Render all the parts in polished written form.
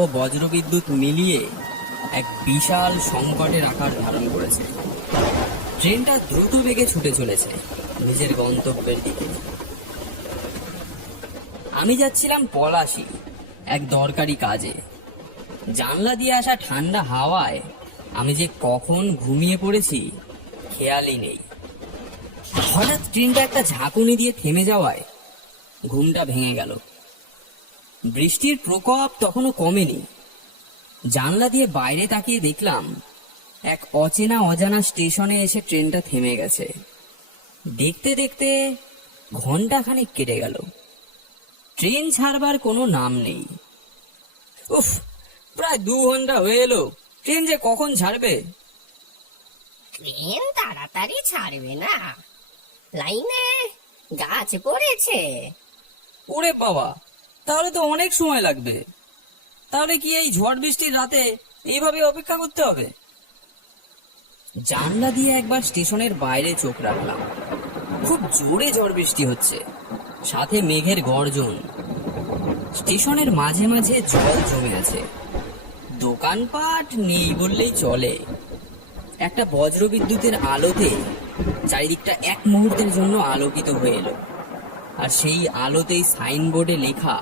ও বজ্রবিদ্যুৎ মিলিয়ে এক বিশাল সংকটের আকার ধারণ করেছে। ট্রেনটা দ্রুত বেগে ছুটে চলেছে নিজের গন্তব্যের দিকে। আমি যাচ্ছিলাম পলাশী এক দরকারি কাজে। জানলা দিয়ে আসা ঠান্ডা হাওয়ায় আমি যে কখন ঘুমিয়ে পড়েছি খেয়ালই নেই। হঠাৎ ট্রেনটা একটা ঝাঁকুনি দিয়ে থেমে যাওয়ায় ঘুমটা ভেঙে গেল। বৃষ্টির প্রকোপ তখনও কমেনি। জানলা দিয়ে বাইরে তাকিয়ে দেখলাম এক অচেনা অজানা স্টেশনে এসে ট্রেনটা থেমে গেছে। দেখতে দেখতে ঘন্টা খানেক কেটে গেল, ট্রেন ছাড়বার কোনো নাম নেই। উফ, প্রায় 2 ঘন্টা হয়ে এলো, ট্রেন যে কখন ছাড়বে? ট্রেন তাড়াতাড়ি ছাড়বে না, লাইনে গাছ পড়েছে। ওরে বাবা, তাহলে তো অনেক সময় লাগবে। তাহলে কি এই ঝড় বৃষ্টির রাতে এইভাবে অপেক্ষা করতে হবে? জানলা দিয়ে একবার স্টেশনের বাইরে চোখ রাখলাম। খুব জোরে ঝড় বৃষ্টি হচ্ছে, সাথে মেঘের গর্জন। স্টেশনের মাঝে মাঝে জল জমে আছে। দোকানপাট নেই বললেই চলে। একটা বজ্রবিদ্যুতের আলোতে চারিদিকটা এক মুহূর্তের জন্য আলোকিত হয়ে এলো, আর সেই আলোতেই সাইনবোর্ডে লেখা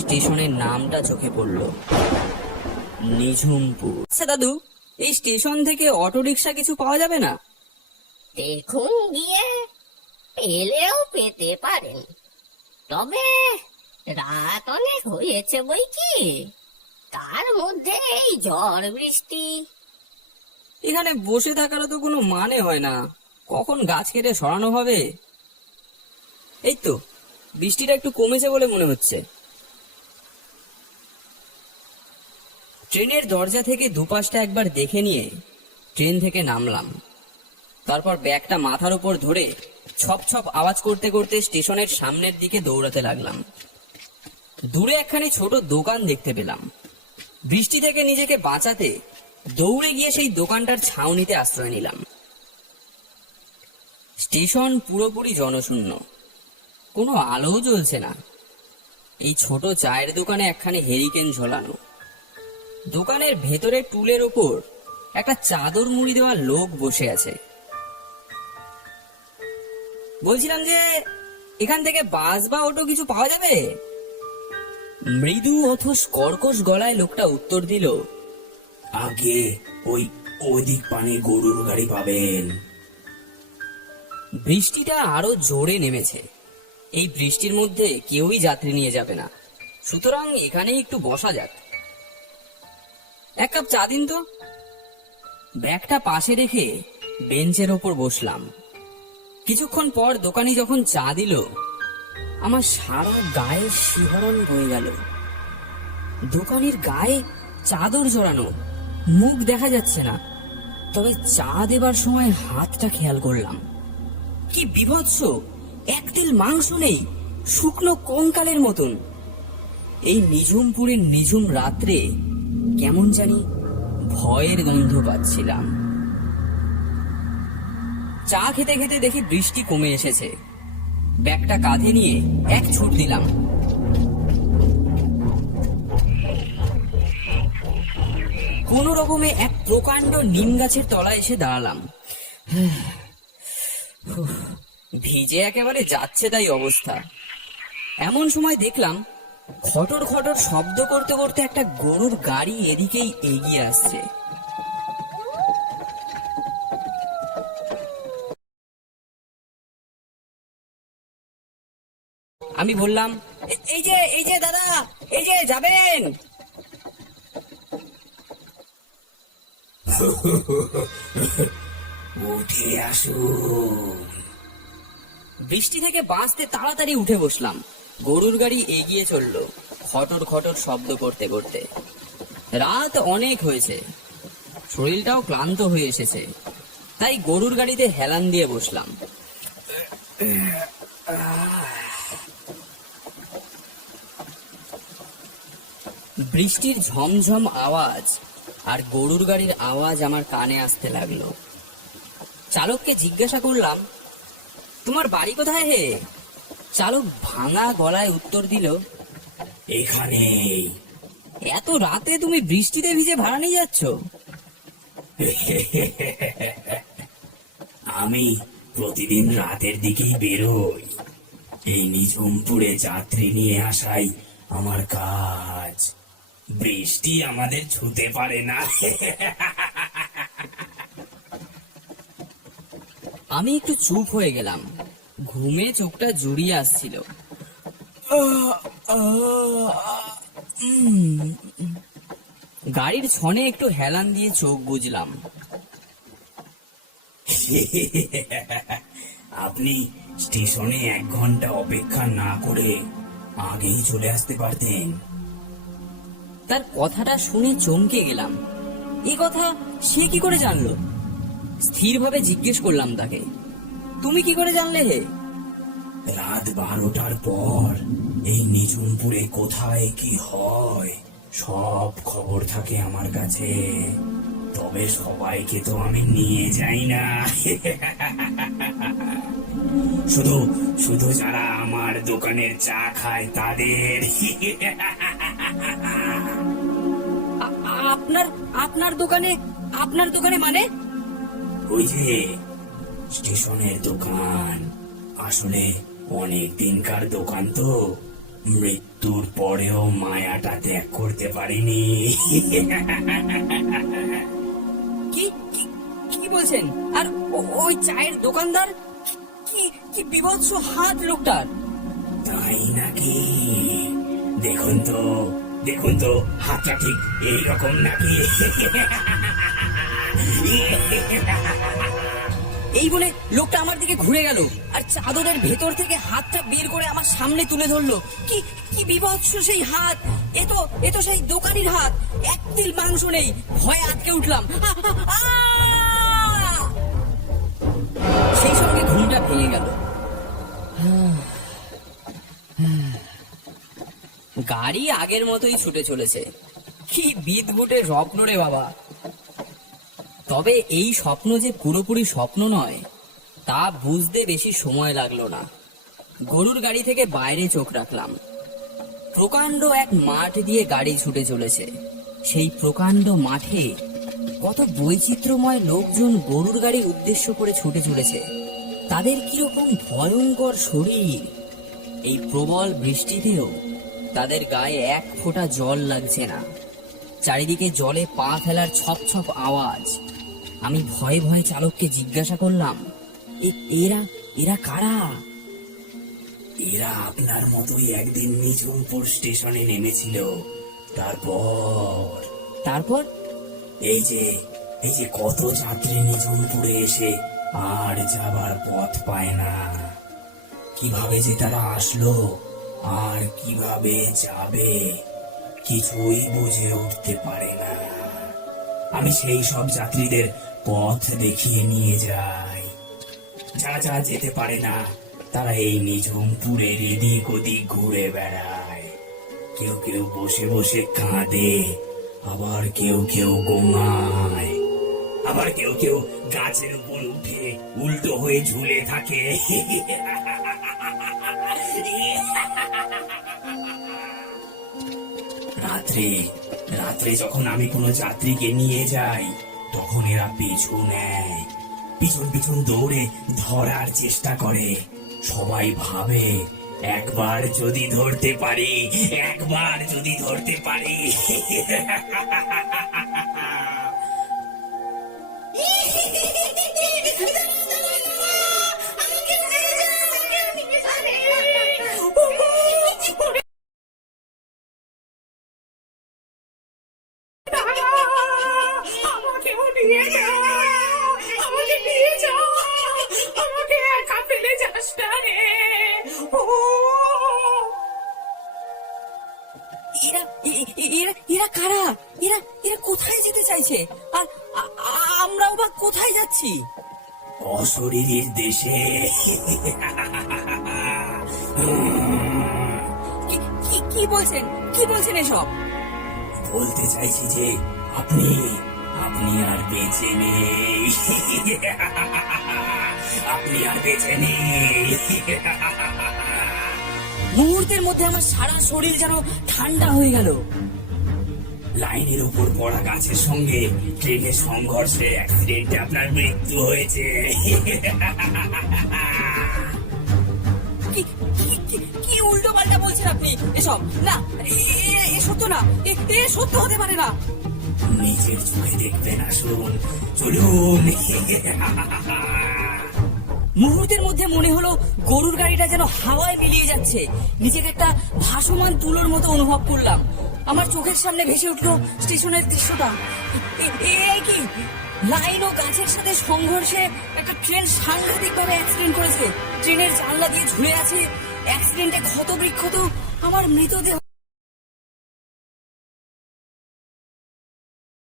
স্টেশনের নামটা চোখে পড়ল, নিঝুমপুর। আচ্ছা দাদু, এই স্টেশন থেকে অটোরিকশা কিছু পাওয়া যাবে না? দেখুন গিয়ে, পেলেও পেতে পারেন, তবে রাত অনেক হয়েছে বই কি, তার মধ্যে এই ঝড় বৃষ্টি। এখানে বসে থাকারও তো কোনো মানে হয় না, কখন গাছ কেটে সরানো হবে। এই তো বৃষ্টিটা একটু কমেছে বলে মনে হচ্ছে। ট্রেনের দরজা থেকে দুপাশটা একবার দেখে নিয়ে ট্রেন থেকে নামলাম। তারপর ব্যাগটা মাথার উপর ধরে ছপ ছপ আওয়াজ করতে করতে স্টেশনের সামনের দিকে দৌড়াতে লাগলাম। দূরে একখানি ছোট দোকান দেখতে পেলাম। বৃষ্টি থেকে নিজেকে বাঁচাতে দৌড়ে গিয়ে সেই দোকানটার ছাউনিতে আশ্রয় নিলাম। স্টেশন পুরোপুরি জনশূন্য, কোনো আলোও জ্বলছে না। এই ছোট চায়ের দোকানে একখানে হেরিকেন ঝোলানো। দোকানের ভেতরে টুলের ওপর একটা চাদর মুড়ি দেওয়া লোক বসে আছে। বলছিলাম যে এখান থেকে বাস বা অটো কিছু পাওয়া যাবে? মৃদু অথচ কর্কশ গলায় লোকটা উত্তর দিল, আগে ওইদিক পানে গরুর গাড়ি পাবেন। বৃষ্টিটা আরো জোরে নেমেছে। এই বৃষ্টির মধ্যে কেউই যাত্রী নিয়ে যাবে না, সুতরাং এখানে একটু বসা যাক। 1 কাপ চা দিন তো। ব্যাগটা পাশে রেখে বেঞ্চের ওপর বসলাম। কিছুক্ষণ পর দোকানি যখন চা দিল, আমার সারা গায়ে শিহরণ বয়ে গেল। দোকানির গায়ে চাদর জড়ানো, মুখ দেখা যাচ্ছে না, তবে চা দেবার সময় হাতটা খেয়াল করলাম। কি বিভৎস, এক তেল মাংস নেই, শুকনো কঙ্কালের মতন। এই নিঝুমপুরের নিঝুম রাত্রে কেমন জানি ভয়ের গন্ধ পাচ্ছিলাম। চা খেতে খেতে দেখি বৃষ্টি কমে এসেছে। ব্যাগটা কাঁধে নিয়ে এক ছুট দিলাম। কোন রকমে এক প্রকাণ্ড নিম গাছের তলায় এসে দাঁড়ালাম। ভিজে একেবারে যাচ্ছে তাই অবস্থা। এমন সময় দেখলাম খটর খটর শব্দ করতে করতে একটা গরুর গাড়ি এদিকেই এগিয়ে আসছে। আমি বললাম, এই যে দাদা, এই যে যাবেন। উঠে আসুন। বৃষ্টি থেকে বাঁচতে তাড়াতাড়ি উঠে বসলাম। গরুর গাড়ি এগিয়ে চলল খটর খটর শব্দ করতে করতে। রাত অনেক হয়েছে, শরীরটাও ক্লান্ত হয়ে এসেছে, তাই গরুর গাড়িতে হেলান দিয়ে বসলাম। বৃষ্টির ঝমঝম আওয়াজ আর গরুর গাড়ির আওয়াজ আমার কানে আসতে লাগলো। চালককে জিজ্ঞাসা করলাম, তোমার বাড়ি কোথায় হে? চালক ভাঙা গলায় উত্তর দিল, এখানেই। এত রাতে তুমি বৃষ্টিতে ভিজে ভাড়া নিয়ে যাচ্ছ? আমি প্রতিদিন রাতের দিকেই বেরোই। এই নিঝুমপুরে যাত্রী নিয়ে আসাই আমার কাজ। বৃষ্টি আমাদের ছুতে পারে না। আমি একটু চুপ হয়ে গেলাম। ঘুমে চোখটা জুড়িয়ে আসছিল। গাড়ির ছনে একটু হেলান দিয়ে চোখ বুজলাম। আপনি স্টেশনে 1 ঘন্টা অপেক্ষা না করে আগেই চলে আসতে পারতেন। তার কথাটা শুনে চমকে গেলাম। এই কথা সে কি করে জানলো? স্থিরভাবে জিজ্ঞেস করলাম তাকে, তুমি কি করে জানলে হে? রাত 12টার পর এই নিঝুমপুরে কোথায় কি হয় সব খবর থাকে আমার কাছে। তবে সবাইকে তো আমি নিয়ে যাই না। শুধু শুধু যারা আমার দোকানের চা খায় তাদের। আপনার আপনার দোকানে মানে? ওই যে স্টেশনের দোকান, আসলে অনেক দিনকার দোকান তো, মৃত্যুর পরেও মায়াটা ত্যাগ করতে পারিনি। কি কি- কি বলছেন? আর ওই চায়ের দোকানদার, কি কি বিভৎস হাত লোকটার! তাই নাকি? দেখুন তো হাতটা ঠিক এইরকম নাকি? এই বলে লোকটা আমার দিকে ঘুরে গেল আর চাদরের ভেতর থেকে হাতটা বের করে আমার সামনে তুলে ধরলো। কি কি বিভৎস সেই হাত! এ তো সেই দোকানির হাত। এক তিল মাংস নেই। ভয়ে আটকে উঠলাম। সেই সঙ্গে ঘুমটা ভেঙে গেল। গাড়ি আগের মতোই ছুটে চলেছে। কি বিদঘুটে স্বপ্ন রে বাবা! তবে এই স্বপ্ন যে পুরোপুরি স্বপ্ন নয় তা বুঝতে বেশি সময় লাগলো না। গরুর গাড়ি থেকে বাইরে চোখ রাখলাম। প্রকাণ্ড এক মাঠ দিয়ে গাড়ি ছুটে চলেছে। সেই প্রকাণ্ড মাঠে কত বৈচিত্র্যময় লোকজন গরুর গাড়ির উদ্দেশ্য করে ছুটে চলেছে। তাদের কিরকম ভয়ঙ্কর শরীর! এই প্রবল বৃষ্টিতেও তাদের গায়ে এক ফোঁটা জল লাগছে না। চারিদিকে জলে পা ফেলার ছপ ছপ আওয়াজ। আমি ভয়ে ভয়ে চালককে জিজ্ঞাসা করলাম, এরা কারা? এরা আপনার মতোই একদিন নিঝুমপুর স্টেশনে নেমেছিল। তারপর এই যে কত যাত্রী নিঝুমপুরে এসে আর যাবার পথ পায় না। কিভাবে যে তারা আসলো আর কিভাবে যাবে কিছুই বুঝে উঠতে পারে না। আমি সেই সব যাত্রীদের পথ দেখিয়ে নিয়ে যাই। যারা যেতে পারে না তারা এই নিঝুমপুরের এদিক ওদিক ঘুরে বেড়ায়। কেউ কেউ বসে বসে কাঁদে, আবার কেউ কেউ গোমায়, আবার কেউ কেউ গাছের উপর উঠে উল্টো হয়ে ঝুলে থাকে। রাত্রে যখন আমি কোনো যাত্রীকে নিয়ে যাই তখন এরা পিছু নেয়, পিছন দৌড়ে ধরার চেষ্টা করে। সবাই ভাবে একবার যদি ধরতে পারি। এরা কারা? এরা কোথায় যেতে চাইছে? আর আমরাও বা কোথায় যাচ্ছি? অশরীরীর দেশে। কি বলছেন এসব? বলতে চাইছি যে আপনি আর বেঁচে নেই। মুহূর্তের মধ্যে আমার সারা শরীর যেন ঠান্ডা হয়ে গেল। লাইনের উপর পড়া গাছের সঙ্গে ট্রেনের সংঘর্ষে অ্যাক্সিডেন্টে আপনার মৃত্যু হয়েছে। কি উল্টো পাল্টা বলছেন আপনি এসব? না, এ সত্য না, এ সত্য হতে পারে না। নিজের চোখে দেখবেন, আসুন, চলুন। মুহূর্তের মধ্যে মনে হলো গরুর গাড়িটা যেন হাওয়ায় মিলিয়ে যাচ্ছে। নিজেকে একটা ভাসমান তুলোর মতো অনুভব করলাম। আমার চোখের সামনে ভেসে উঠলো স্টেশনের দৃশ্যটা। কি লাইন ও গাছের সাথে সংঘর্ষে একটা ট্রেন সাংঘাতিক ভাবে অ্যাক্সিডেন্ট করেছে। ট্রেনের জানলা দিয়ে ঝুলে আছে অ্যাক্সিডেন্টে ক্ষত বিক্ষত আমার মৃতদেহ।